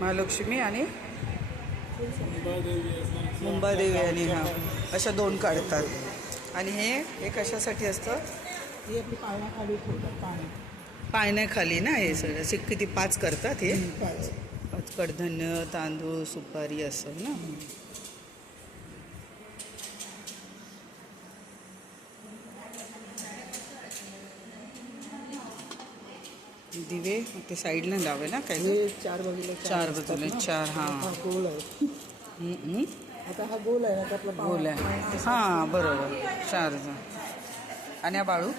महालक्ष्मी आणि मुंबादेवी आणि हां अशा 2 काढतात. आणि हे कशासाठी असतं? हे आपली पाण्याखाली ठेवतात पाणी. पाण्याखाली ना हे सगळं किती 5 करतात हे 5 कडधान्य तांदूळ सुपारी असं ना. दिवे ते साईडला लावे ना काय? हे 4 बाजूला 4 बाजूला 4 हां. हा गोल आहे. आता हा गोल आहे आता आपला गोल आहे हां बरोबर 4 आणि हा बाळू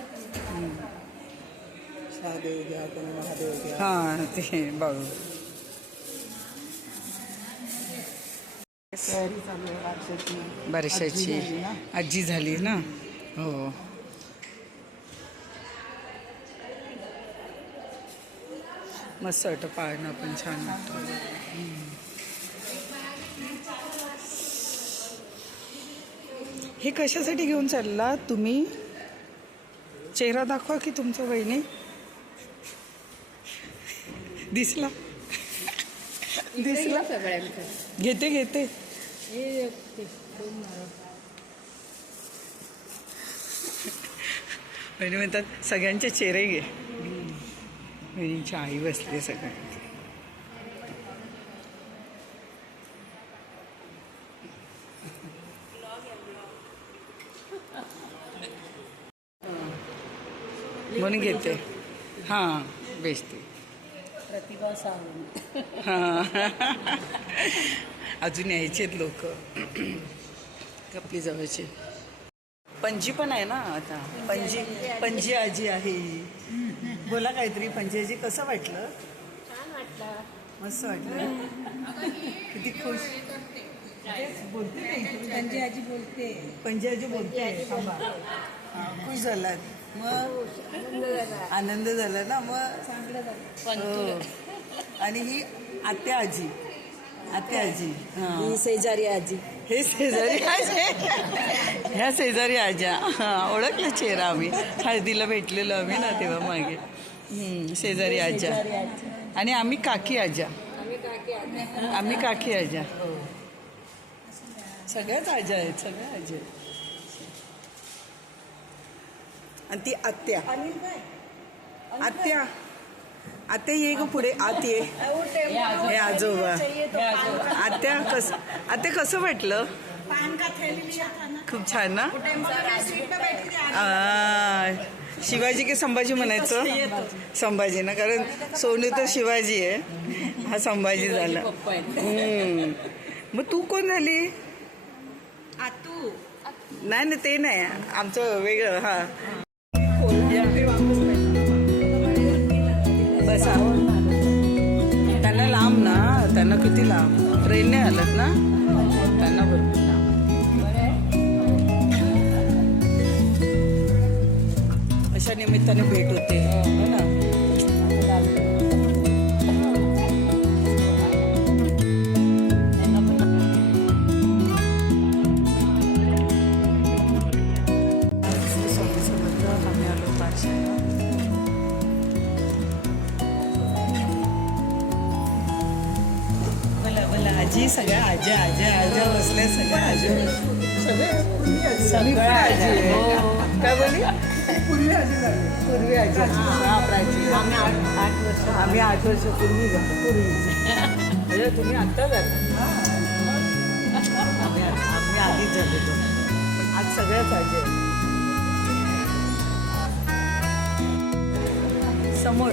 महादेव घ्या कोणी महादेव घ्या. हां ते बाळू. तयारी चालू आहे वर्षाची. बारशाची आजी झाली ना. हो मस्त वाटतं पाळणं पण छान वाटतं. हे कशासाठी घेऊन चालला तुम्ही? चेहरा दाखवा की तुमच्या बहिणी दिसला दिसला. घेते घेते बहिणी म्हणतात सगळ्यांचे चेहरे घे. बहिणीची आई बसली सगळ्या. म्हणून घेते हां बेचते. प्रतिभा सावंत. हां अजून यायचेत लोक आपली जवळचे. पणजी पण आहे ना आता. पणजी आजी आहे. बोला काहीतरी. पणजी आजी कसं वाटलं? छान वाटलं. मस्त वाटलं. किती खुश बोलते. त्यांची आजी बोलते. पणजी आजी बोलते. खुश झालात मग? आनंद झाला ना मग. चांगलं झालं. हो. आणि ही आत्या आजी. ही शेजारी आजी. हे शेजारी आजी. ह्या शेजारी आज्या. हां ओळखलं चेहरा आम्ही. हळदीला भेटलेलो आम्ही ना तेव्हा मागे. शेजारी आज्या. आणि आम्ही काकी आज्या. आम्ही काकी आज्या. हो सगळ्याच आज्या आहेत. सगळ्या आज्या आहेत. आणि ती आत्या आत्या ये ग पुढे. आत ये. हे आजोबा. आत्या कसं वाटलं? खूप छान ना. शिवाजी की संभाजी म्हणायचं? संभाजी ना कारण सोनू तर शिवाजी आहे. हा संभाजी झाला. मग तू कोण झाली? नाही ना ते नाही आमचं वेगळं. हां बसा. त्यांना लांब ना. त्यांना किती लांब. ट्रेनने आलं ना त्यांना भरपूर लांब. अशा निमित्ताने भेट होते हो ना. आजी सगळ्या आज्या बसल्या. सगळ्या सगळ्या आजी. काय बोली? पूर्वी आजी. आम्ही 8 वर्ष पूर्वी जातो. म्हणजे तुम्ही आत्ता जाता? आम्ही आधीच जातो. आज सगळ्याच आजी आहेत. समोर.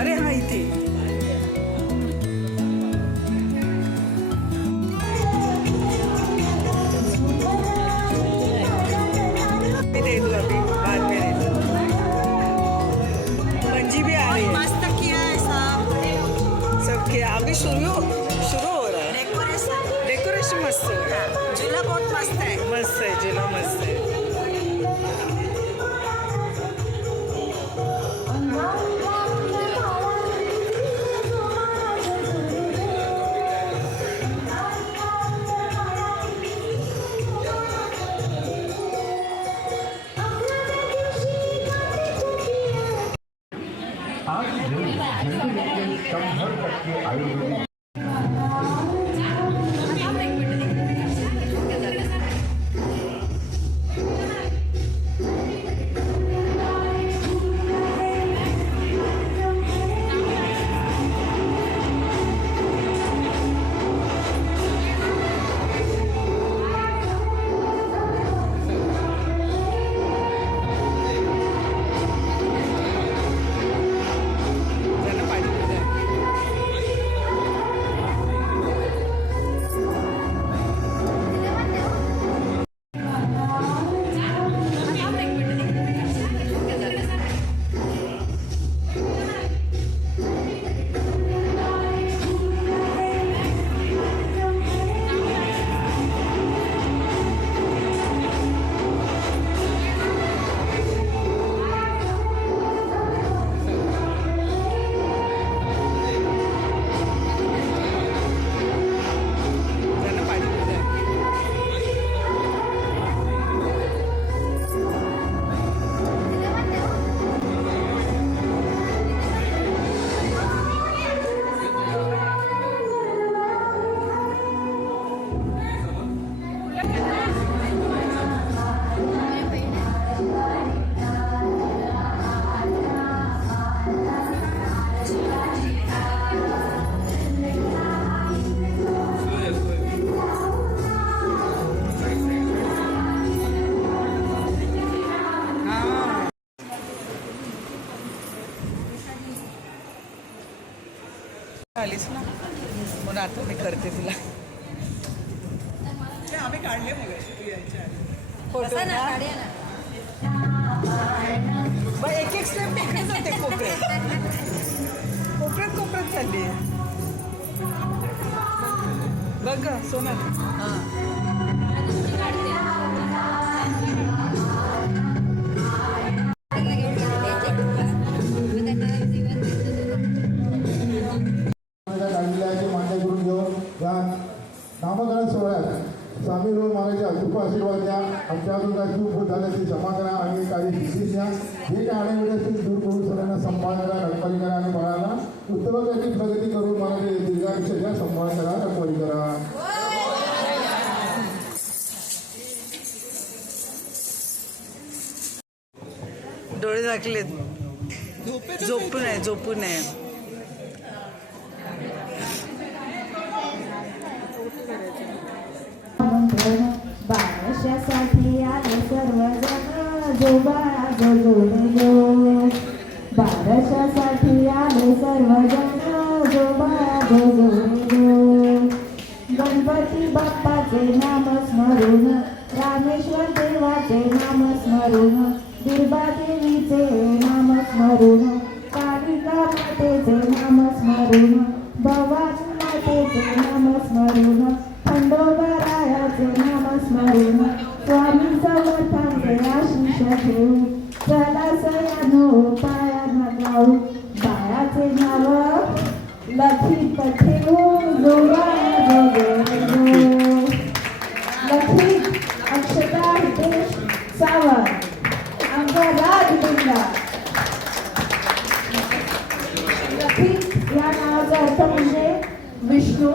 अरे हा इथे. अभी शुरू हो रहा है. डेकोरेशन मस्त है. झुला बहुत मस्त आहे. मस्त आहे. झुला मस्त आहे. आज 100% आयुर्वेद जरा पाणी पिऊ द्या. जरा पाणी पिऊ द्या. आलीस ना म्हणून आता मी करते तुला. आम्ही काढले फोटो ना. बरं, एक एक स्टेप तिकडे जाते कोपऱ्यात कोपऱ्यात कोपऱ्यात चालली आहे. बघ ग सोनल. मान्य करून घेऊन या नामकरण सोहळ्यात सामील होऊन मागायचे अचूक आशीर्वाद द्या. आमच्या अजून काही चूक झाल्याची क्षमा करा आणि काही शिक्षित द्या. जे काही आडेवेळे असतील दूर करून सगळ्यांना सांभाळ करा, रखवाली करा आणि बाळाला उत्तरोत्तर प्रगती करून मला दीर्घायुष्य द्या. सांभाळ करा, रखवाली करा. डोळे झाकलेत. झोपू नये झोपू नये. बारशासाठी आले सर्वजण जो बाळा गजोडलो. बारशासाठी आले सर्वजण जो बाळा गजोडलो. गणपती बाप्पाचे नाम स्मरून, रामेश्वर देवाचे नाम स्मरून, दुर्गा देवीचे नाम स्मरून, कालिका मातेचे नाम स्मरून, भवानी मातेचे नाम स्मरून, खंडोबारायाचे नाम स्मरून, स्वामी समर्थांचे आशिष ठेवू. चला सयानो पायाना लावू. बाळाचे नाव लखीत ठेवू. जो बाळा गजोडलो. लखीत अक्षता हितेश सावंत. आमचा राजबिंदा. लखीत या नावाचा अर्थ म्हणजे विष्णू.